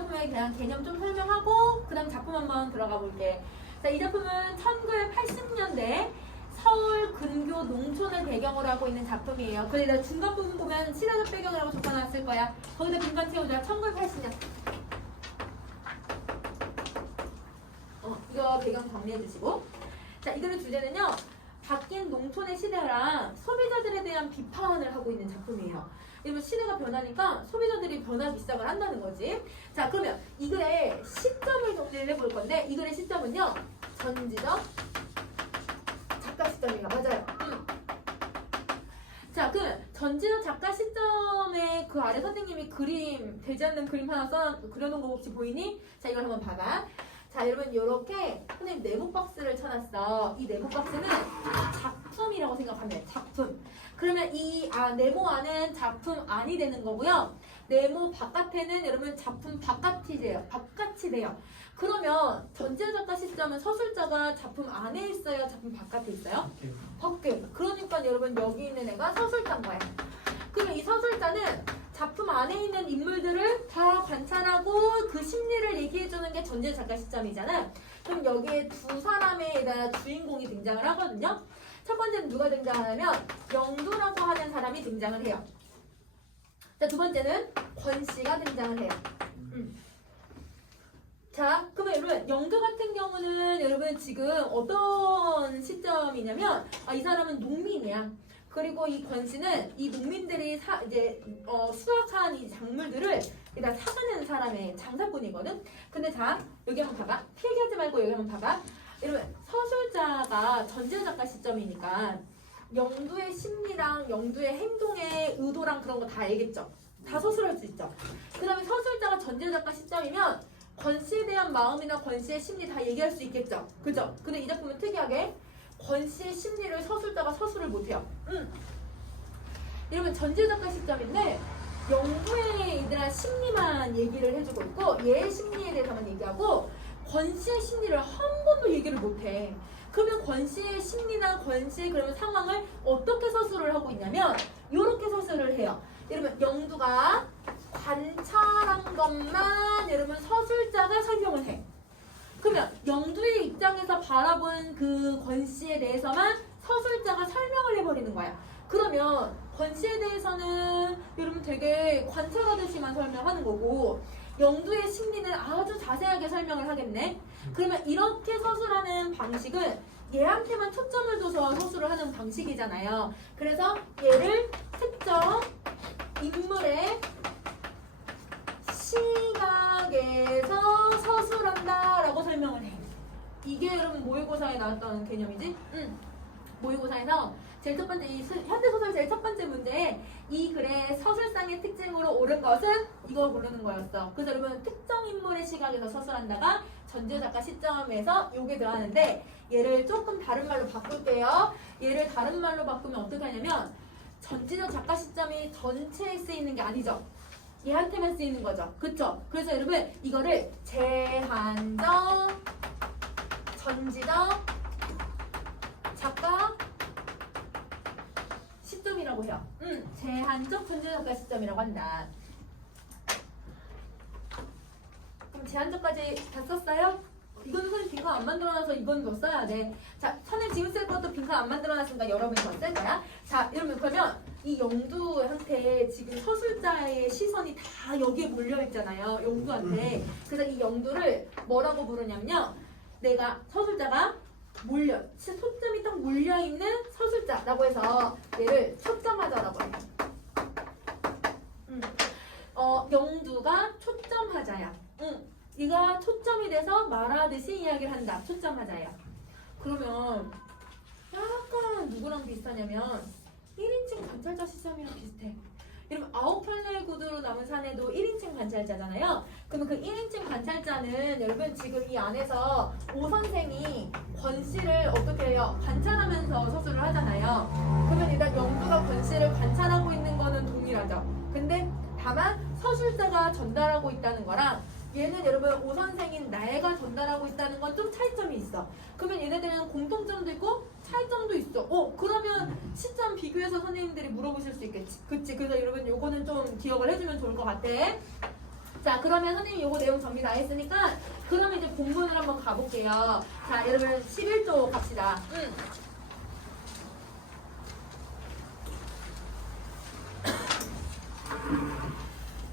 작품에 대한 개념 좀 설명하고 그 다음 작품 한번 들어가 볼게. 자, 이 작품은 1980년대 서울 근교 농촌을 배경으로 하고 있는 작품이에요. 근데 내가 중간 부분 보면 시대적 배경이라고 적어놨을 거야. 거기다 빈칸 채우자. 1980년. 이거 배경 정리해 주시고. 자, 이들의 주제는요. 바뀐 농촌의 시대랑 소비자들에 대한 비판을 하고 있는 작품이에요. 이러면 시대가 변하니까 소비자들이 변하기 시작을 한다는 거지. 자, 그러면 이 글의 시점을 정리를 해볼 건데 이 글의 시점은요. 전지적 작가 시점이에요. 맞아요. 자, 그 전지적 작가 시점에 그 아래 선생님이 그림, 되지 않는 그림 하나 그려놓은 거 혹시 보이니? 자, 이걸 한번 봐봐. 자, 여러분 이렇게 선생님 네모 박스를 쳐놨어. 이 네모 박스는 작품이라고 생각하면 돼요. 작품. 그러면 이 네모 안은 작품 안이 되는 거고요. 네모 바깥에는 여러분 작품 바깥이 돼요. 그러면 전체 작가 시점은 서술자가 작품 안에 있어요? 작품 바깥에 있어요? 밖에. 그러니까 여러분 여기 있는 애가 서술자인 거예요. 그러면 이 서술자는 작품 안에 있는 인물들을 다 관찰하고 그 심리를 얘기해주는 게 전체 작가 시점이잖아. 그럼 여기에 두 사람의 주인공이 등장을 하거든요. 첫 번째는 누가 등장하냐면 영두라고 하는 사람이 등장을 해요. 자, 두 번째는 권씨가 등장을 해요. 자, 그러면 여러분 영두 같은 경우는 여러분 지금 어떤 시점이냐면 이 사람은 농민이야. 그리고 이 권씨는 이 농민들이 수확한 이 작물들을 일단 사가는 사람의 장사꾼이거든. 근데 자, 여기 한번 봐봐. 필기하지 말고 여기 한번 봐봐. 여러분 서술자가 전제 작가 시점이니까 영두의 심리랑 영두의 행동의 의도랑 그런 거 다 알겠죠? 다 서술할 수 있죠? 그 다음에 서술자가 전제 작가 시점이면 권씨에 대한 마음이나 권씨의 심리 다 얘기할 수 있겠죠? 그죠? 근데 이 작품은 특이하게 권씨의 심리를 서술자가 서술을 못해요. 이러면 전제 작가 시점인데 영두의 이들한 심리만 얘기를 해주고 있고 얘의 심리에 대해서만 얘기하고 권씨의 심리를 한 번도 얘기를 못해. 그러면 권씨의 심리나 권씨의 그러면 상황을 어떻게 서술을 하고 있냐면 이렇게 서술을 해요. 여러분 영두가 관찰한 것만 여러분 서술자가 설명을 해. 그러면 영두의 입장에서 바라본 그 권씨에 대해서만 서술자가 설명을 해버리는 거야. 그러면 권씨에 대해서는 여러분 되게 관찰하듯이만 설명하는 거고 영두의 심리는 아주 자세하게 설명을 하겠네. 그러면 이렇게 서술하는 방식은 얘한테만 초점을 둬서 서술을 하는 방식이잖아요. 그래서 얘를 특정 인물의 시각에서 서술한다 라고 설명을 해. 이게 여러분 모의고사에 나왔던 개념이지? 모의고사에서 제일 첫 번째 이 현대소설 제일 첫 번째 문제에 이 글의 서술상의 특징으로 옳은 것은 이거 고르는 거였어. 그래서 여러분 특정 인물의 시각에서 서술한다가 전제 작가 시점에서 요게 들어가는데 얘를 조금 다른 말로 바꿀게요. 얘를 다른 말로 바꾸면 어떻게 하냐면 전지적 작가 시점이 전체에 쓰이는 게 아니죠. 얘한테만 쓰이는 거죠. 그쵸? 그래서 여러분 이거를 제한적 전지적 작가 시점이라고 해요. 제한적 전지적 작가 시점이라고 한다. 그럼 제한적까지 다 썼어요? 이거는 선생님 빈칸 안 만들어놔서 이건 더 써야 돼. 자, 선생님 지금 쓸 것도 빈칸 안 만들어놨으니까 여러분이 더 쓸 거야. 자, 여러분 그러면 이 영두한테 지금 서술자의 시선이 다 여기에 몰려있잖아요. 영두한테. 그래서 이 영두를 뭐라고 부르냐면요. 내가 서술자가 초점이 딱 몰려있는 서술자라고 해서 얘를 초점하자라고 해요. 영두가 초점하자야. 얘가 초점이 돼서 말하듯이 이야기를 한다. 초점하자야. 그러면 약간 누구랑 비슷하냐면 1인칭 관찰자 시점이랑 비슷해. 여러분 9편의 구두로 남은 사내도 1인칭 관찰자잖아요. 그러면 그 1인칭 관찰자는 여러분 지금 이 안에서 오 선생이 권씨를 어떻게 해요? 관찰하면서 서술을 하잖아요. 그러면 일단 영두가 권씨를 관찰하고 있는 거는 동일하죠. 근데 다만 서술자가 전달하고 있다는 거랑 얘는 여러분 오 선생인 나애가 전달하고 있다는 건 좀 차이점이 있어. 그러면 얘네들은 공통점도 있고 차이점도 있어. 그러면 시점 비교해서 선생님들이 물어보실 수 있겠지. 그치? 그래서 여러분 요거는 좀 기억을 해주면 좋을 것 같아. 자, 그러면 선생님이 요거 내용 정리 다 했으니까 그러면 이제 본문을 한번 가볼게요. 자, 여러분 11조 갑시다.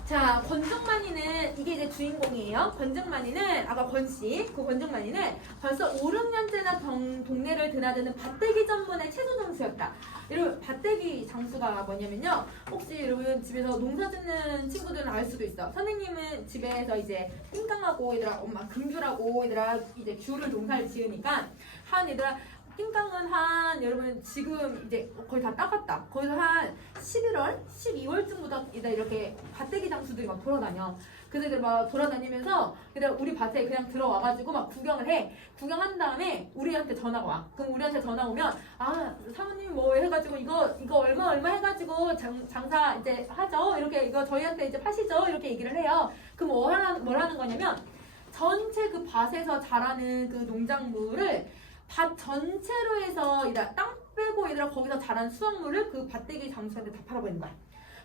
자, 권정만이는 이게 이제 주인공이에요. 권정만이는 아까 권씨, 그 권정만이는 벌써 5, 6년째나 동네를 드나드는 밭대기 전문의 채소 장수였다. 여러분, 밭대기 장수가 뭐냐면요. 혹시 여러분 집에서 농사 짓는 친구들은 알 수도 있어. 선생님은 집에서 이제 띵깡하고 얘들아 엄마 금귤하고 얘들아 이제 귤을 농사를 지으니까 한 얘들아 띵깡은 한 여러분 지금 이제 거의 다 따갔다. 거기서 한 11월, 12월쯤부터 이렇게 밭대기 장수들이 막 돌아다녀. 그래서 애들 막 돌아다니면서 얘들 우리 밭에 그냥 들어와가지고 막 구경을 해. 구경한 다음에 우리한테 전화가 와. 그럼 우리한테 전화 오면 아 사모님 뭐 해가지고 이거 얼마 해가지고 장사 이제 하죠. 이렇게 이거 저희한테 이제 파시죠. 이렇게 얘기를 해요. 그럼 뭘 하는 거냐면 전체 그 밭에서 자라는 그 농작물을 밭 전체로 해서 땅 빼고 얘들아 거기서 자란 수확물을 그 밭대기 장수한테 다 팔아버리는 거야.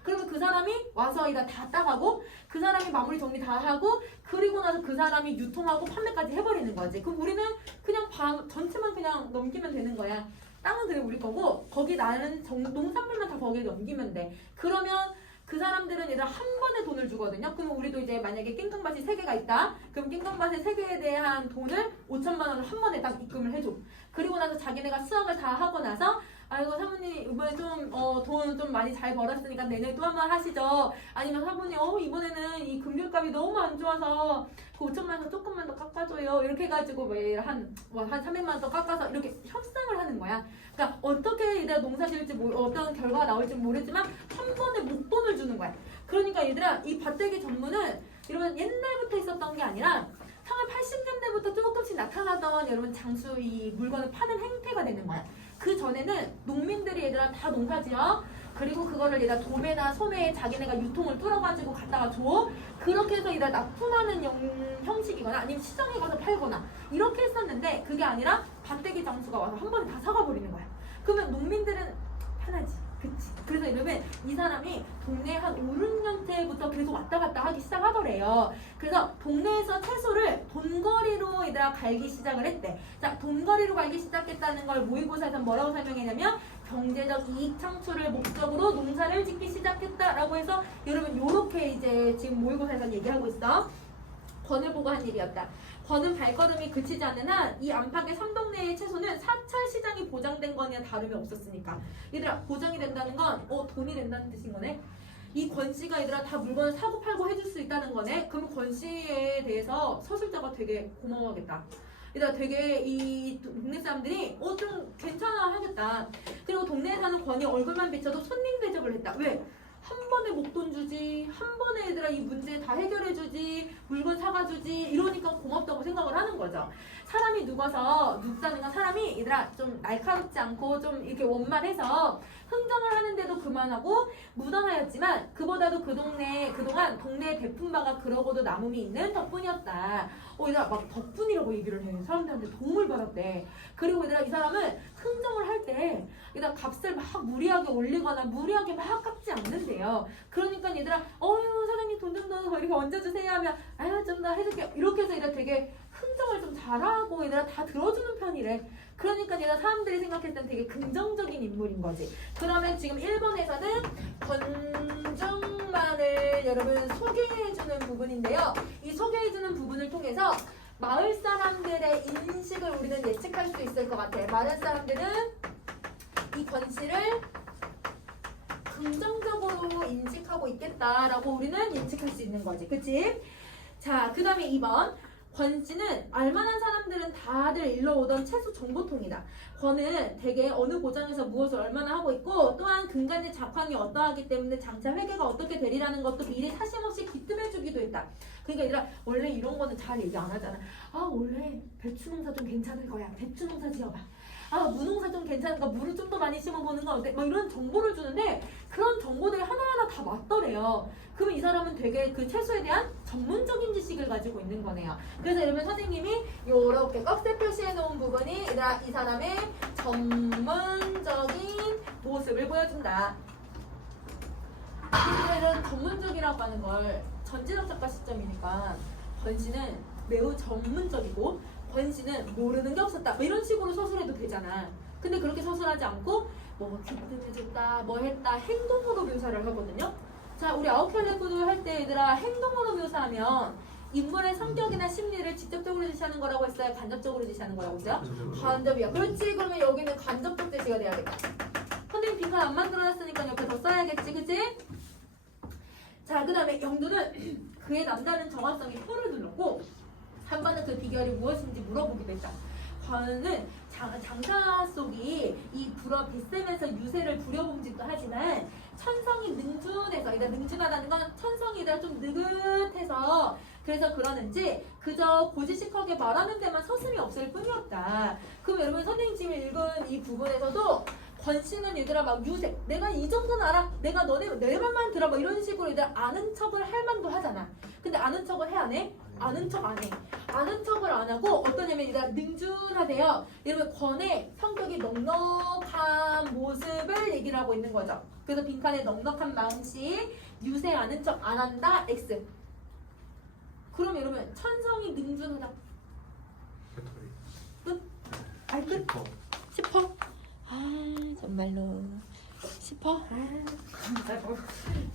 그러면 그 사람이 와서 이다 다 따가고 그 사람이 마무리 정리 다 하고 그리고 나서 그 사람이 유통하고 판매까지 해버리는 거지. 그럼 우리는 그냥 전체만 그냥 넘기면 되는 거야. 땅은 그냥 우리 거고 거기 나는 농산물만 다 거기에 넘기면 돼. 그러면 그 사람들은 얘들 한 번에 돈을 주거든요. 그러면 우리도 이제 만약에 깽깡밭이 3개가 있다. 그럼 깽깡밭의 3개에 대한 돈을 5천만 원을 한 번에 딱 입금을 해줘. 그리고 나서 자기네가 수확을 다 하고 나서 아이고 사모님 이번에 좀 돈 좀 많이 잘 벌었으니까 내년에 또 한 번 하시죠. 아니면 사모님 이번에는 이 금귤값이 너무 안 좋아서 그 5천만 원 조금만 더 깎아줘요. 이렇게 해가지고 한 300만 원 더 깎아서 이렇게 협상을 하는 거야. 그러니까 어떻게 얘들아 농사 지을지 어떤 결과가 나올지 모르지만 한 번에 목돈을 주는 거야. 그러니까 얘들아 이 밭대기 전문은 이런 옛날부터 있었던 게 아니라 1980년대부터 조금씩 나타나던 여러분 장수 이 물건을 파는 행태가 되는 거야. 그 전에는 농민들이 얘들아 다 농사지어. 그리고 그거를 얘들아 도매나 소매에 자기네가 유통을 뚫어가지고 갖다가 줘. 그렇게 해서 얘들아 납품하는 형식이거나 아니면 시장에 가서 팔거나 이렇게 했었는데 그게 아니라 밭대기 장수가 와서 한 번에 다 사가버리는 거야. 그러면 농민들은 편하지. 그치. 그래서 이러면 이 사람이 동네에 한 5, 6년째부터 계속 왔다 갔다 하기 시작하더래요. 그래서 동네에서 채소를 돈거리로 얘들아 갈기 시작을 했대. 자, 돈거리로 갈기 시작했다는 걸 모의고사에서 뭐라고 설명했냐면 경제적 이익 창출을 목적으로 농사를 짓기 시작했다라고 해서 여러분 요렇게 이제 지금 모의고사에서 얘기하고 있어. 권을 보고 한 일이었다. 권은 발걸음이 그치지 않는 한 이 안팎의 3동네의 채소는 사찰 시장이 보장된 거냐 다름이 없었으니까. 얘들아 보장이 된다는 건 돈이 된다는 뜻인 거네. 이 권 씨가 얘들아 다 물건을 사고 팔고 해줄 수 있다는 거네. 그럼 권 씨에 대해서 서술자가 되게 고마워하겠다. 얘들아 되게 이 동네 사람들이 좀 괜찮아 하겠다. 그리고 동네에 사는 권이 얼굴만 비춰도 손님 대접을 했다. 왜? 한 번에 목돈 주지, 한 번에 얘들아 이 문제 다 해결해 주지, 물건 사가 주지 이러니까 고맙다고 생각을 하는 거죠. 사람이 눕다는 건 사람이 얘들아 좀 날카롭지 않고 좀 이렇게 원만해서 흥정을 하는데도 그만하고 무던하였지만 그보다도 그동안 동네에 베푼 바가 그러고도 남음이 있는 덕분이었다. 얘들아 막 덕분이라고 얘기를 해. 사람들한테 도움을 받았대. 그리고 얘들아 이 사람은 흥정을 할 때 얘들아 값을 막 무리하게 올리거나 무리하게 막 깎지 않는데요. 그러니까 얘들아 사장님 돈 좀 더 이렇게 얹어주세요 하면 좀 더 해줄게요. 이렇게 해서 얘들아 되게 흥정을 좀 잘하고 얘들아 다 들어주는 편이래. 그러니까 얘가 사람들이 생각했을 땐 되게 긍정적인 인물인 거지. 그러면 지금 1번에서는 권정만을 여러분 소개해주는 부분인데요. 이 소개해주는 부분을 통해서 마을 사람들의 인식을 우리는 예측할 수 있을 것 같아. 마을 사람들은 이 권 씨를 긍정적으로 인식하고 있겠다라고 우리는 예측할 수 있는 거지. 그치? 자, 그 다음에 2번. 권 씨는 알만한 사람들은 다들 일러오던 채소 정보통이다. 권은 대개 어느 고장에서 무엇을 얼마나 하고 있고 또한 근간의 작황이 어떠하기 때문에 장차 회계가 어떻게 되리라는 것도 미리 사심없이 귀뜸해주기도 했다. 그러니까 얘들아 원래 이런 거는 잘 얘기 안 하잖아. 원래 배추 농사 좀 괜찮을 거야. 배추 농사 지어봐. 무농사 좀 괜찮으니까 물을 좀 더 많이 심어보는 건 어때? 막 이런 정보를 주는데 그런 정보들이 하나하나 다 맞더래요. 그러면 이 사람은 되게 그 채소에 대한 전문적인 지식을 가지고 있는 거네요. 그래서 이러면 선생님이 이렇게 꺽쇠 표시해 놓은 부분이 얘들아 이 사람의 전문적인 모습을 보여준다. 이런 전문적이라고 하는 걸 전진학 작가 시점이니까 권씨는 매우 전문적이고 권씨는 모르는 게 없었다. 뭐 이런 식으로 서술해도 되잖아. 근데 그렇게 서술하지 않고 뭐 기쁨해줬다, 뭐 했다 행동으로 묘사를 하거든요. 자, 우리 아웃칼레코드 할 때 얘들아 행동으로 묘사하면 인물의 성격이나 심리를 직접적으로 제시하는 거라고 했어요? 간접적으로 제시하는 거라고 했어요? 간접이야. 그렇지. 그러면 여기는 간접적 제시가 돼야겠다. 선생님 빈칸 안 만들어놨으니까 옆에 더 써야겠지. 그치? 자, 그 다음에 영도는 그의 남다른 정확성에 표를 둘렀고 한 번은 그 비결이 무엇인지 물어보기도 했다. 관은 장사 속이 이 불어 빗샘에서 유세를 부려보지도 하지만 천성이 능준해서, 그러니까 능준하다는 건 천성이라 좀 느긋해서 그래서 그러는지 그저 고지식하게 말하는 데만 서슴이 없을 뿐이었다. 그럼 여러분 선생님 지금 읽은 이 부분에서도 권씨는 얘들아 막 유세, 내가 이 정도는 알아, 내가 내 말만 들어, 뭐 이런 식으로 얘들아 아는 척을 할 만도 하잖아. 근데 아는 척을 해 안 해? 아는 척 안 해. 아는 척을 안 하고 어떠냐면 얘들아 능준하대요. 여러분 권의 성격이 넉넉한 모습을 얘기를 하고 있는 거죠. 그래서 빈칸에 넉넉한 마음씨, 유세 아는 척 안 한다, X. 그럼 여러분 천성이 능준하다. 끝? 알 끝? 10퍼? 아 정말로 10퍼?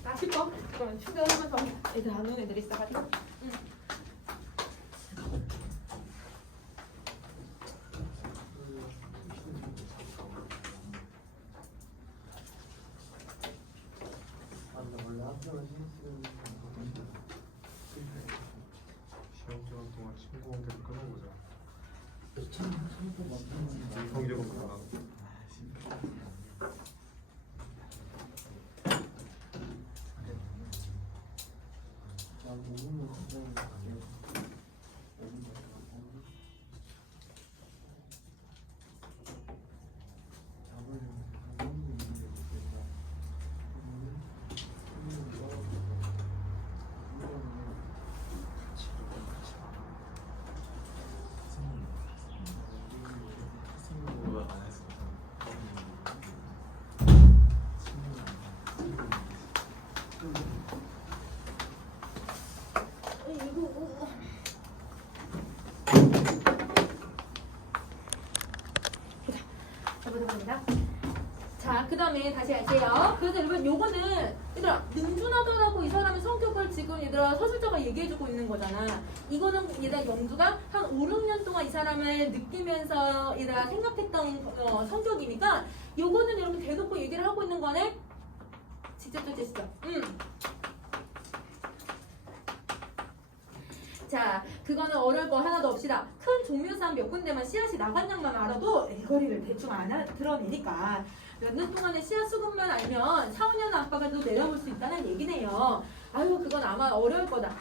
아 10퍼? 그럼 충전하면서 애들 안 오는 애들 있어가지고 응. 시험 기간 동안 친구 관계를 끊어보자. 성격은 그러나. 자, 그 다음에 다시 할게요. 그래서 여러분 요거는 얘들아 능준하더라고 이 사람의 성격을 지금 얘들아 서술자가 얘기해주고 있는 거잖아. 이거는 얘들아 영주가 한 5, 6년 동안 이 사람을 느끼면서 얘들아 생각했던 성격이니까 요거는 여러분 대놓고 얘기를 하고 있는 거네. 직접적 제시죠. 자, 그거는 어려울 거 하나도 없이다. 큰 종묘상 몇 군데만 씨앗이 나간 양만 알아도 거리를 대충 드러내니까 몇 년 동안의 씨앗 수급만 알면 4, 5년 안팎에도 내려볼 수 있다는 얘기네요. 아유, 그건 아마 어려울 거다.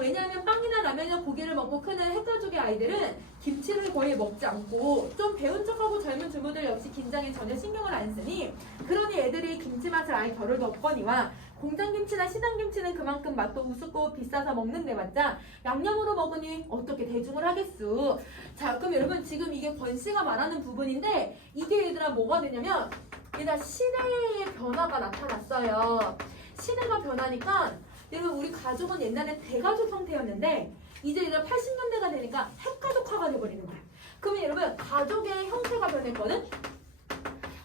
왜냐하면 빵이나 라면이나 고기를 먹고 크는 핵가족의 아이들은 김치를 거의 먹지 않고 좀 배운 척하고 젊은 주부들 역시 긴장에 전혀 신경을 안 쓰니 그러니 애들이 김치 맛을 알 겨를도 없거니와 공장김치나 시장김치는 그만큼 맛도 우습고 비싸서 먹는데 맞자 양념으로 먹으니 어떻게 대중을 하겠수. 자, 그럼 여러분 지금 이게 권씨가 말하는 부분인데 이게 얘들아 뭐가 되냐면 얘들아 시대의 변화가 나타났어요. 시대가 변하니까 여러분 우리 가족은 옛날에 대가족 형태였는데 이제 얘들아 80년대가 되니까 핵가족화가 돼버리는 거야. 그러면 여러분 가족의 형태가 변했거든?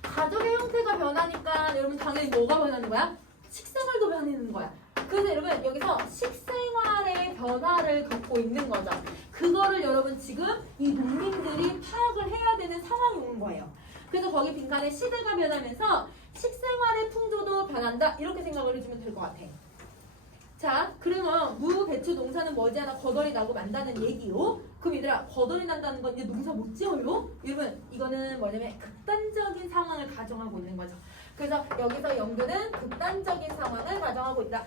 가족의 형태가 변하니까 여러분 당연히 뭐가 변하는 거야? 식생활도 변하는 거야. 그래서 여러분 여기서 식생활의 변화를 겪고 있는 거죠. 그거를 여러분 지금 이 농민들이 파악을 해야 되는 상황이 온 거예요. 그래서 거기 빈칸에 시대가 변하면서 식생활의 풍조도 변한다. 이렇게 생각을 해주면 될 것 같아. 자, 그러면 무, 배추 농사는 머지않아 거덜이 나고 만다는 얘기요. 그럼 얘들아 거덜이 난다는 건 이제 농사 못 지어요? 여러분 이거는 뭐냐면 극단적인 상황을 가정하고 있는 거죠. 그래서 여기서 영도는 극단적인 상황을 가정하고 있다.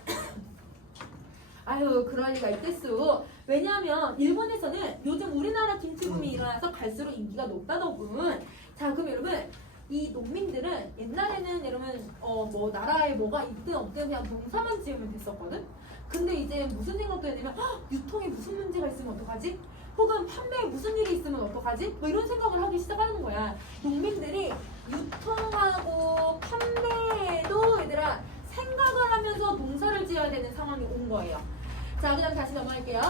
아유 그럴 리가 있겠수. 왜냐하면 일본에서는 요즘 우리나라 김치붐이 일어나서 갈수록 인기가 높다더군. 자, 그럼 여러분 이 농민들은 옛날에는 여러분 뭐 나라에 뭐가 있든 없든 그냥 농사만 지으면 됐었거든. 근데 이제 무슨 생각도 했냐면 유통에 무슨 문제가 있으면 어떡하지? 혹은 판매에 무슨 일이 있으면 어떡하지? 뭐 이런 생각을 하기 시작하는 거야. 농민들이 유통하고 판매에도 얘들아 생각을 하면서 농사를 지어야 되는 상황이 온 거예요. 자, 그 다음 다시 넘어갈게요.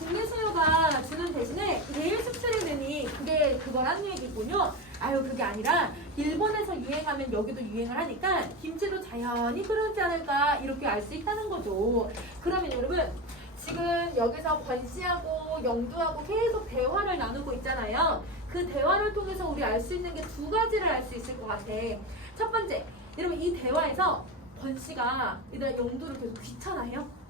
국내 수요가 주는 대신에 내일 수출이 느니 그게 그거란 얘기군요. 아유, 그게 아니라 일본에서 유행하면 여기도 유행을 하니까 김치도 자연히 그러지 않을까 이렇게 알 수 있다는 거죠. 그러면 여러분 지금 여기서 권 씨하고 영두하고 계속 대화를 나누고 있잖아요. 그 대화를 통해서 우리 알 수 있는 게 두 가지를 알 수 있을 것 같아. 첫 번째, 여러분 이 대화에서 권 씨가 얘들아 영두를 계속 귀찮아해요?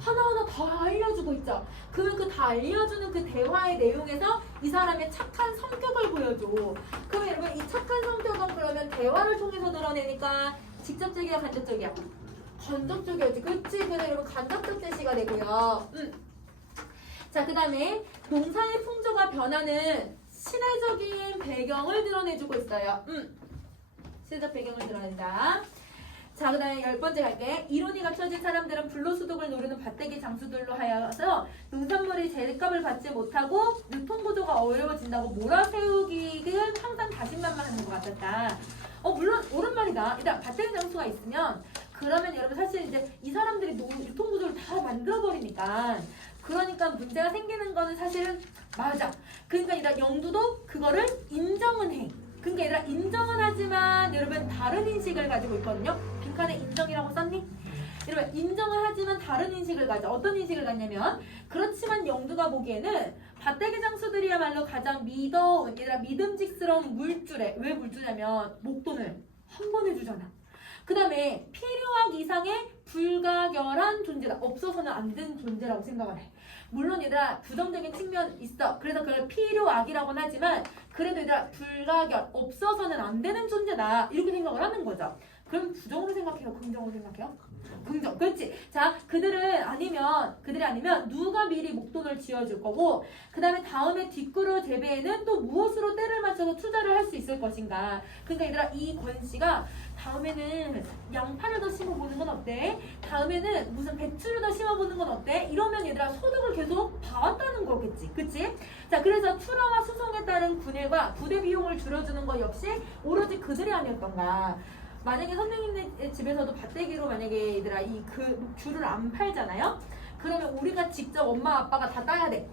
하나하나 다 알려주고 있죠. 그러면 그 다 알려주는 그 대화의 내용에서 이 사람의 착한 성격을 보여줘. 그러면 여러분 이 착한 성격은 그러면 대화를 통해서 드러내니까 직접적이야 간접적이야? 간접적이었지. 그치? 그래서 여러분 간접적 제시가 되고요. 자, 그 다음에 동사의 풍조가 변하는 시대적인 배경을 드러내주고 있어요. 시대적 배경을 드러낸다. 자, 그 다음에 10번째 갈게. 이론이 갖춰진 사람들은 불로소득을 노리는 밭대기 장수들로 하여서 농산물이 제값을 받지 못하고 유통구조가 어려워진다고 몰아세우기는 항상 자신만만하는 것 같았다. 물론 옳은 말이다. 일단 밭대기 장수가 있으면 그러면 여러분 사실 이제 이 사람들이 유통구조를 다 만들어버리니까 그러니까 문제가 생기는 거는 사실은 맞아. 그러니까 얘들아 영두도 그거를 인정은 해. 그러니까 얘들아 인정은 하지만 여러분 다른 인식을 가지고 있거든요. 빈칸에 인정이라고 썼니? 여러분 인정을 하지만 다른 인식을 가져. 어떤 인식을 갖냐면 그렇지만 영두가 보기에는 밭대기 장수들이야말로 가장 얘들아 믿음직스러운 물줄에 왜 물주냐면 목돈을 한 번에 주잖아. 그 다음에 필요악 이상의 불가결한 존재다. 없어서는 안 되는 존재라고 생각을 해. 물론 얘들아 부정적인 측면 있어. 그래서 그걸 필요악이라고는 하지만 그래도 얘들아 불가결 없어서는 안 되는 존재다. 이렇게 생각을 하는 거죠. 그럼 부정으로 생각해요? 긍정으로 생각해요? 긍정. 그렇지. 자, 그들이 아니면 누가 미리 목돈을 지어줄 거고 그 다음에 뒷그루 재배에는 또 무엇으로 때를 맞춰서 투자를 할 수 있을 것인가. 그러니까 얘들아 이 권씨가 다음에는 양파를 더 심어보는 건 어때? 다음에는 무슨 배추를 더 심어보는 건 어때? 이러면 얘들아 소득을 계속 봐왔다는 거겠지. 그치? 자, 그래서 투라와 수송에 따른 군일과 부대 비용을 줄여주는 것 역시 오로지 그들이 아니었던가. 만약에 선생님네 집에서도 밭대기로 만약에 얘들아 그 귤을 안 팔잖아요? 그러면 우리가 직접 엄마 아빠가 다 따야 돼.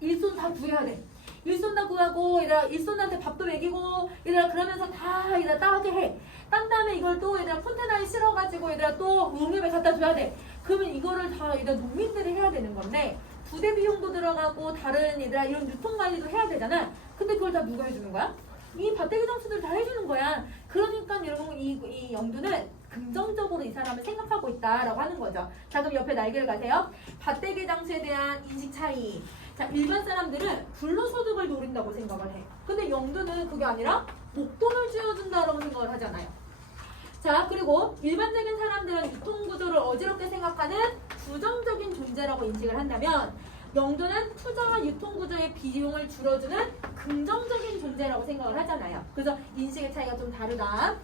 일손 다 구해야 돼. 일손 다 구하고 얘들아 일손한테 밥도 먹이고 얘들아 그러면서 다 얘들아 따게 해. 딴 다음에 이걸 또 얘들아 콘테나에 실어가지고 얘들아 또 응급에 갖다 줘야 돼. 그러면 이거를 다 얘들아 농민들이 해야 되는 건데 부대 비용도 들어가고 다른 얘들아 이런 유통 관리도 해야 되잖아. 근데 그걸 다 누가 해주는 거야? 이 밭대기 장수들 다 해주는 거야. 그러니까 여러분 이 영두는 긍정적으로 이 사람을 생각하고 있다라고 하는 거죠. 자, 그럼 옆에 날개를 가세요. 밭대기 장수에 대한 인식 차이. 자, 일반 사람들은 불로소득을 노린다고 생각을 해. 근데 영두는 그게 아니라 목돈을 쥐어준다라고 생각을 하잖아요. 자, 그리고 일반적인 사람들은 유통구조를 어지럽게 생각하는 부정적인 존재라고 인식을 한다면 영두는 투자와 유통구조의 비용을 줄여주는 긍정적인 존재라고 생각을 하잖아요. 그래서 인식의 차이가 좀 다르다.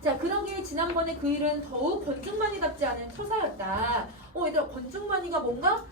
자, 그러기에 지난번에 그 일은 더욱 권중만이답지 않은 처사였다. 얘들아 권중만이가 뭔가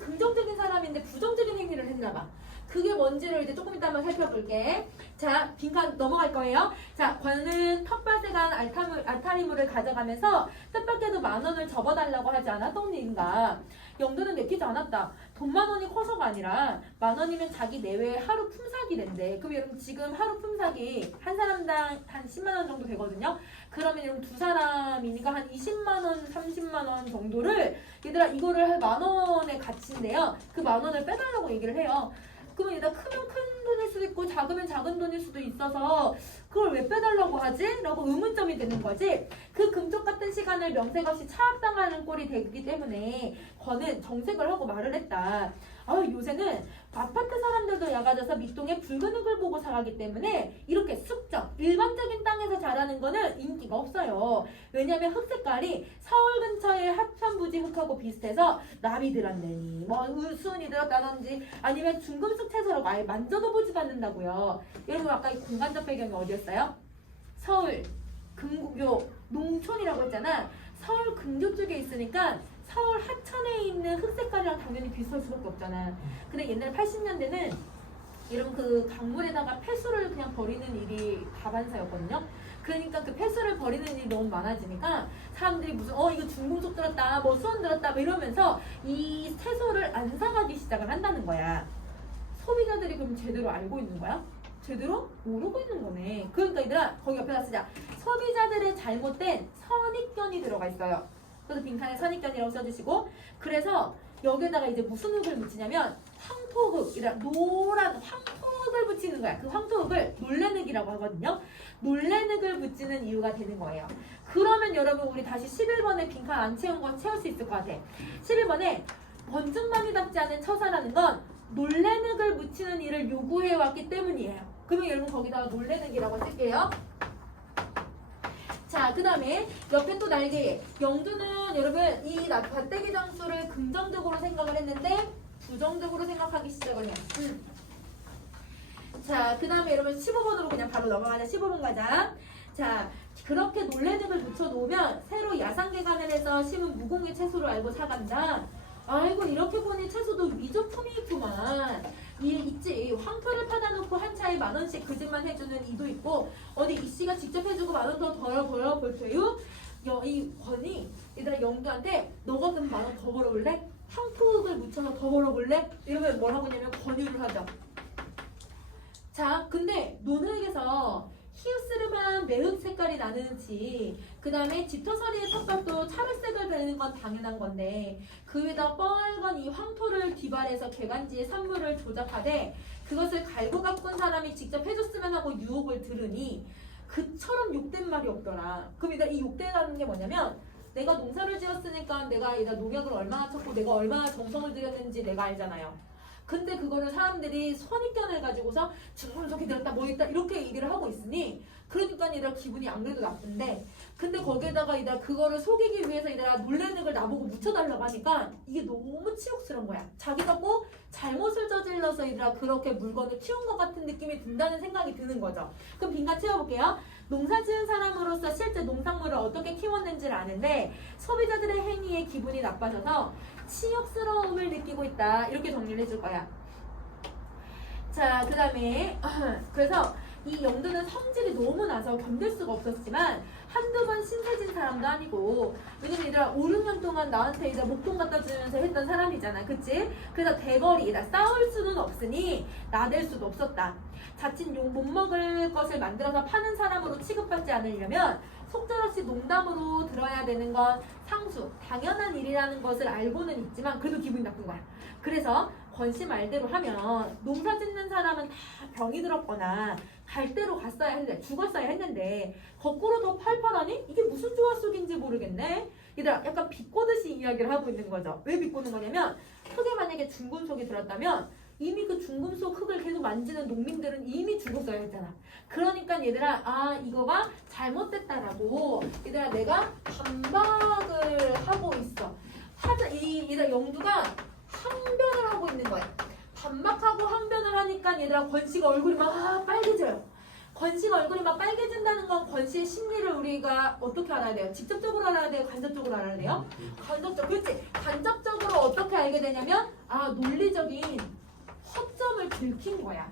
긍정적인 사람인데 부정적인 행위를 했나 봐. 그게 뭔지를 이제 조금 이따 한번 살펴볼게. 자, 빈칸 넘어갈 거예요. 자, 권은 텃밭에 간 알타리물을 가져가면서 뜻밖에도 10,000원을 접어달라고 하지 않았던 일인가. 영두는 내키지 않았다. 돈 10,000원이 커서가 아니라 10,000원이면 자기 내외의 하루 품삯이랜대. 그럼 여러분 지금 하루 품삯이 한 사람당 한 10만원 정도 되거든요. 그러면 여러분 두 사람이니까 한 20만원, 30만원 정도를 얘들아 이거를 10,000원의 가치인데요. 그 10,000원을 빼달라고 얘기를 해요. 그러면 얘들아 크면 큰 돈일 수도 있고 작으면 작은 돈일 수도 있어서 그걸 왜 빼달라고 하지? 라고 의문점이 되는 거지. 그 금쪽 같은 시간을 명색 없이 차압당하는 꼴이 되기 때문에 권은 정색을 하고 말을 했다. 요새는 아파트 사람들도 야가져서 밑동에 붉은 흙을 보고 자라기 때문에 이렇게 쑥정, 일반적인 땅에서 자라는 거는 인기가 없어요. 왜냐면 흙 색깔이 서울 근처의 하천부지 흙하고 비슷해서 나비 들었느니 수은이 들었다든지 아니면 중금속 채소라고 아예 만져도 보지도 않는다고요. 여러분 아까 이 공간적 배경이 어디였어요? 서울, 농촌이라고 했잖아. 서울 근교 쪽에 있으니까 서울 하천에 있는 흙 색깔이랑 당연히 비슷할 수밖에 없잖아. 근데 옛날 80년대는 여러분 그 강물에다가 폐수를 그냥 버리는 일이 다반사였거든요. 그러니까 그 폐수를 버리는 일이 너무 많아지니까 사람들이 무슨 이거 중금속 들었다 뭐 수원 들었다 뭐 이러면서 이 채소를 안 사가기 시작을 한다는 거야. 소비자들이 그럼 제대로 알고 있는 거야? 제대로 모르고 있는 거네. 그러니까 얘들아 거기 옆에다 쓰자. 소비자들의 잘못된 선입견이 들어가 있어요. 그래서 빈칸에 선입견이라고 써주시고, 그래서 여기에다가 이제 무슨 흙을 묻히냐면 황토흙, 이라 노란 황토흙을 붙이는 거야. 그 황토흙을 놀래늑이라고 하거든요. 놀래늑을 붙이는 이유가 되는 거예요. 그러면 여러분 우리 다시 11번에 빈칸 안 채운 거 채울 수 있을 것 같아. 11번에 번증만이답지 않은 처사라는 건 놀래늑을 묻히는 일을 요구해왔기 때문이에요. 그러면 여러분 거기다가 놀래늑이라고 쓸게요. 자, 그 다음에 옆에 또 날개. 영두는 여러분 이 밭대기 장수를 긍정적으로 생각을 했는데 부정적으로 생각하기 시작을 해요. 자, 그 다음에 여러분 15번으로 그냥 바로 넘어가자. 15번 가자. 자, 그렇게 놀래늑을 붙여놓으면 새로 야상개간을 해서 심은 무공의 채소를 알고 사간다. 아이고 이렇게 보니 채소도 위조품이 있구만. 있지. 황토를 파다놓고 한 차에 10,000원씩 그 집만 해주는 이도 있고, 어디 이씨가 직접 해주고 10,000원 더 벌어 볼테요. 이 권이 얘들아 영두한테 너가 그럼 10,000원 더 벌어볼래? 황토흙을 묻혀서 더 벌어볼래? 이러면 뭘 하고 있냐면 권유를 하죠. 자, 근데 논흙에서 히읗으로만 매흙 색깔이 나는지, 그 다음에 짙어서리의 텃밭도 차례색을 되는 건 당연한 건데 그 위에다 뻘건 이 황토를 뒤발해서 개간지의 산물을 조작하되 그것을 갈고 가꾼 사람이 직접 해줬으면 하고 유혹을 들으니 그처럼 욕된 말이 없더라. 그럼 일단 이 욕되다는 게 뭐냐면 내가 농사를 지었으니까 내가 일단 농약을 얼마나 쳤고 내가 얼마나 정성을 들였는지 내가 알잖아요. 근데 그거를 사람들이 선입견을 가지고서 중금속이 들었다 뭐 있다 이렇게 얘기를 하고 있으니 그러니까 얘들아 기분이 안 그래도 나쁜데, 근데 거기에다가 얘들아 그거를 속이기 위해서 얘들아 놀래늑을 나보고 묻혀달라고 하니까 이게 너무 치욕스러운 거야. 자기가 꼭 잘못을 저질러서 얘들아 그렇게 물건을 키운 것 같은 느낌이 든다는 생각이 드는 거죠. 그럼 빈칸 채워볼게요. 농사 지은 사람으로서 실제 농산물을 어떻게 키웠는지를 아는데 소비자들의 행위에 기분이 나빠져서 치욕스러움을 느끼고 있다. 이렇게 정리를 해줄 거야. 자, 그 다음에 그래서 이 영두는 성질이 너무 나서 견딜 수가 없었지만 한두 번 신세진 사람도 아니고, 왜냐면 얘들아 5, 6년 동안 나한테 이제 목돈 갖다 주면서 했던 사람이잖아. 그치? 그래서 대거리이다. 싸울 수는 없으니 나댈 수도 없었다. 자칫 욕 못 먹을 것을 만들어서 파는 사람으로 취급받지 않으려면 속절없이 농담으로 들어야 되는 건 상수, 당연한 일이라는 것을 알고는 있지만 그래도 기분이 나쁜 거야. 그래서 권씨 말대로 하면 농사 짓는 사람은 다 병이 들었거나 갈 대로 갔어야 했는데 죽었어야 했는데 거꾸로 더 팔팔하니? 이게 무슨 조화 속인지 모르겠네. 얘들아 약간 비꼬듯이 이야기를 하고 있는 거죠. 왜 비꼬는 거냐면 흙에 만약에 중금속이 들었다면 이미 그 중금속 흙을 계속 만지는 농민들은 이미 죽었어야 했잖아. 그러니까 얘들아 이거가 잘못됐다라고 얘들아 내가 반박을 하고 있어. 얘들아 영두가 항변을 하고 있는 거야. 반박하고 항변을 하니까 얘들아 권씨가 얼굴이 막 빨개져요. 권씨가 얼굴이 막 빨개진다는 건 권씨의 심리를 우리가 어떻게 알아야 돼요? 직접적으로 알아야 돼요? 간접적으로 알아야 돼요? 간접적. 그렇지. 간접적으로 어떻게 알게 되냐면 논리적인 허점을 들킨 거야.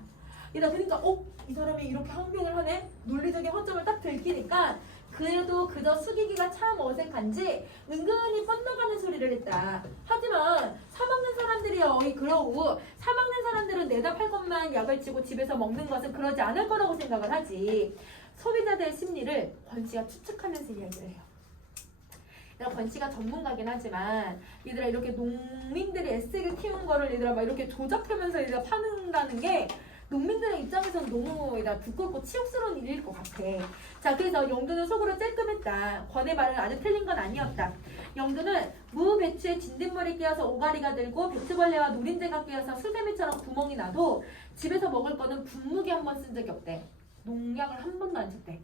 얘들아 그러니까 이 사람이 이렇게 항변을 하네? 논리적인 허점을 딱 들키니까 그래도 그저 숙이기가 참 어색한지 은근히 뻗나가는 소리를 했다. 하지만 사먹는 사람들이 그러고 사먹는 사람들은 내다 팔 것만 약을 치고 집에서 먹는 것은 그러지 않을 거라고 생각을 하지. 소비자들의 심리를 권씨가 추측하면서 이야기를 해요. 권씨가 전문가긴 하지만 얘들아 이렇게 농민들이 애쓰게 키운 거를 얘들아 막 이렇게 조작하면서 얘들아 파는다는 게 농민들의 입장에서는 너무 부끄럽고 치욕스러운 일일 것 같아. 자, 그래서 영두는 속으로 찔끔했다. 권의 말은 아주 틀린 건 아니었다. 영두는 무, 배추에 진딧물이 끼어서 오가리가 들고 배추벌레와 노린재가 끼어서 수세미처럼 구멍이 나도 집에서 먹을 거는 분무기 한 번 쓴 적이 없대. 농약을 한 번도 안 쳤대.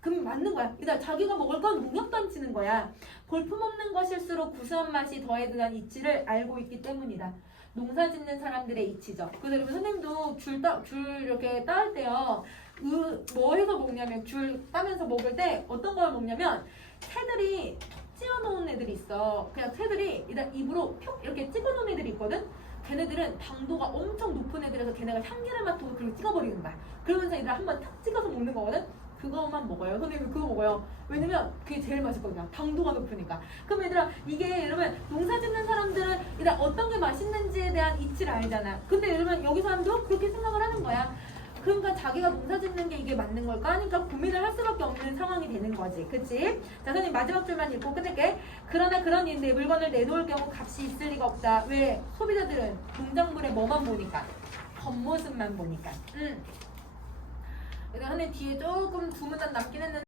그럼 맞는 거야. 일단 자기가 먹을 건 농약도 안 치는 거야. 볼품없는 것일수록 구수한 맛이 더해드는 이치를 알고 있기 때문이다. 농사 짓는 사람들의 이치죠. 그래서 여러분 선생님도 줄 이렇게 따을 때요. 뭐 해서 먹냐면 줄 따면서 먹을 때 어떤 걸 먹냐면 새들이 찧어놓은 애들이 있어. 그냥 새들이 일단 입으로 푹 이렇게 찍어놓은 애들이 있거든. 걔네들은 당도가 엄청 높은 애들이라서 걔네가 향기를 맡고 그리고 찍어버리는 거야. 그러면서 얘들 한번 탁 찍어서 먹는 거거든. 그거만 먹어요. 선생님 그거 먹어요. 왜냐면 그게 제일 맛있거든요. 당도가 높으니까. 그럼 얘들아 이게 여러분 농사 짓는 사람들은 일단 어떤 게 맛있는지에 대한 이치를 알잖아. 근데 여러분 여기 사람도 그렇게 생각을 하는 거야. 그러니까 자기가 농사 짓는 게 이게 맞는 걸까 하니까 고민을 할 수밖에 없는 상황이 되는 거지. 그치? 자, 선생님 마지막 줄만 읽고 끝낼게. 그러나 그런 일인데 물건을 내놓을 경우 값이 있을 리가 없다. 왜? 소비자들은 농작물의 뭐만 보니까? 겉모습만 보니까. 그러니까 선생님 뒤에 조금 두 문단 남긴 했는데